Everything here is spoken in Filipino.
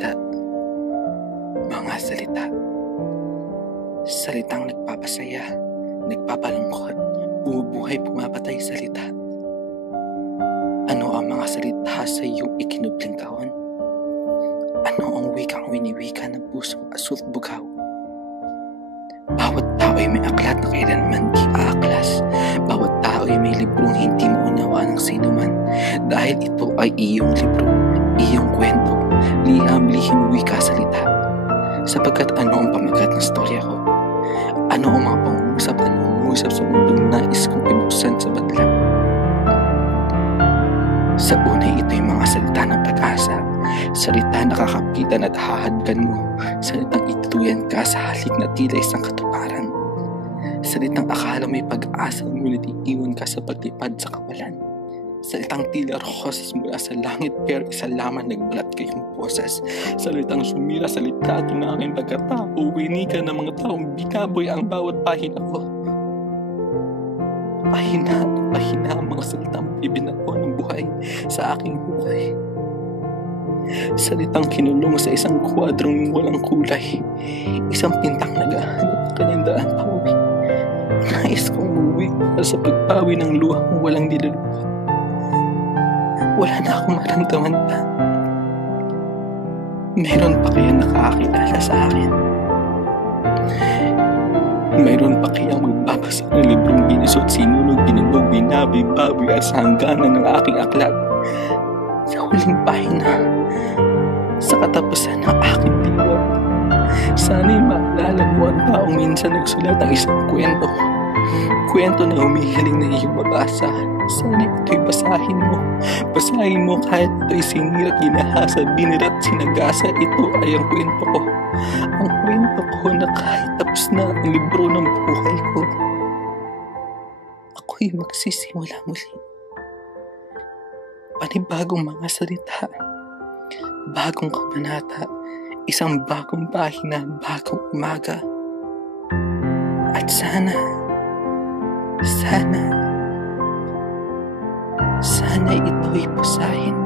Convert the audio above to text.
salita, mga salita. Salitang nagpapasaya, nagpapalungkot, bumubuhay, pumapatay salita. Ano ang mga salita sa iyong ikinubling taon? Ano ang wikang winiwika ng pusong asul bugaw? Bawat tao ay may aklat na kailanman di aaklas. Bawat tao ay may librong hindi maunawaan ng sinuman. Dahil ito ay iyong libro, iyong kwento, liham-lihim wika salita. Sapagkat ano ang pamagat ng storya ko? Ano ang mga pangungusap na nangungusap sa mundong nais kong ibuksan sa badlang? Sa unay ito'y mga salita ng pag-asa, salita na kakapitan at hahadgan mo, salitang itutuyan ka sa halik na tila isang katuparan, salitang akala may pag-asa ngunit iiwan ka sa paglipad sa kawalan, salitang tila rosas mula sa langit pero isa lamang nagbalat kayong boses, salitang sumira sa litrato na aking pagkatao, winika ng mga taong binaboy ang bawat pahina ko. Pahina ang mga salitang ibinato ng buhay sa aking hukay. Salitang kinulong sa isang kwadrong walang kulay, isang pintang naghahanap ng kanyang daan pauwi. Nais kong umuwi para sa pagpawi ng luhang walang niluluha. Wala na akong maramdaman pa. Meron pa kaya nakakakilala sa akin? Mayroon pa kayang magbabasa ng librong binusot, sinunog, binunog, binabi, baboy at sa hangganan ng aking aklat? Sa huling pahina, sa katapusan ng aking diwa, sana'y maalala mo ang taong minsan nagsulat ng isang kwento. Kwento na humihiling na iyong mabasa. Sana ito'y basahin mo kahit ito'y sinirat, ginahasa, binirat, sinagasa. Ito ay ang kwento ko. Ang kwento ko na kahit tapos na ang libro ng buhay ko, ako'y magsisimula muli. Panibagong mga salita, bagong kabanata, isang bagong pahina, bagong umaga. At sana ito'y basahin